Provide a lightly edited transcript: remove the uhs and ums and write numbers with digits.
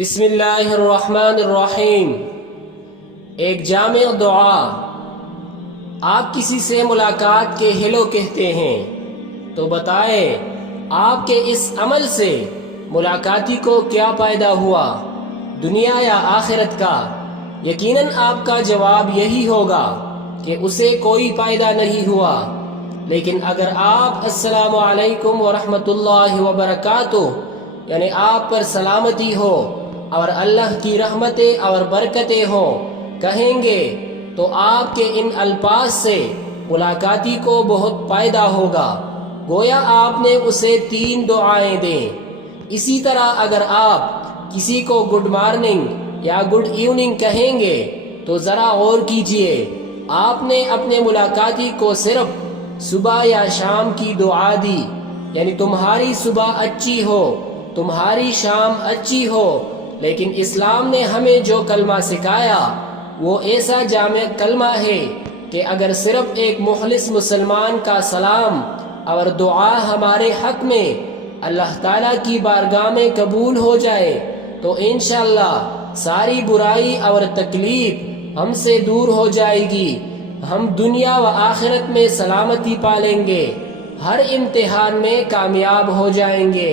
بسم اللہ الرحمن الرحیم۔ ایک جامع دعا۔ آپ کسی سے ملاقات کے ہیلو کہتے ہیں تو بتائیں آپ کے اس عمل سے ملاقاتی کو کیا پیدا ہوا، دنیا یا آخرت کا؟ یقیناً آپ کا جواب یہی ہوگا کہ اسے کوئی فائدہ نہیں ہوا۔ لیکن اگر آپ السلام علیکم ورحمۃ اللہ وبرکاتہ یعنی آپ پر سلامتی ہو اور اللہ کی رحمتیں اور برکتیں ہوں کہیں گے تو آپ کے ان الفاظ سے ملاقاتی کو بہت فائدہ ہوگا، گویا آپ نے اسے 3 دعائیں دیں۔ اسی طرح اگر آپ کسی کو گڈ مارننگ یا گڈ ایوننگ کہیں گے تو ذرا غور کیجئے، آپ نے اپنے ملاقاتی کو صرف صبح یا شام کی دعا دی، یعنی تمہاری صبح اچھی ہو، تمہاری شام اچھی ہو۔ لیکن اسلام نے ہمیں جو کلمہ سکھایا وہ ایسا جامع کلمہ ہے کہ اگر صرف ایک مخلص مسلمان کا سلام اور دعا ہمارے حق میں اللہ تعالیٰ کی بارگاہ میں قبول ہو جائے تو انشاءاللہ ساری برائی اور تکلیف ہم سے دور ہو جائے گی، ہم دنیا و آخرت میں سلامتی پالیں گے، ہر امتحان میں کامیاب ہو جائیں گے۔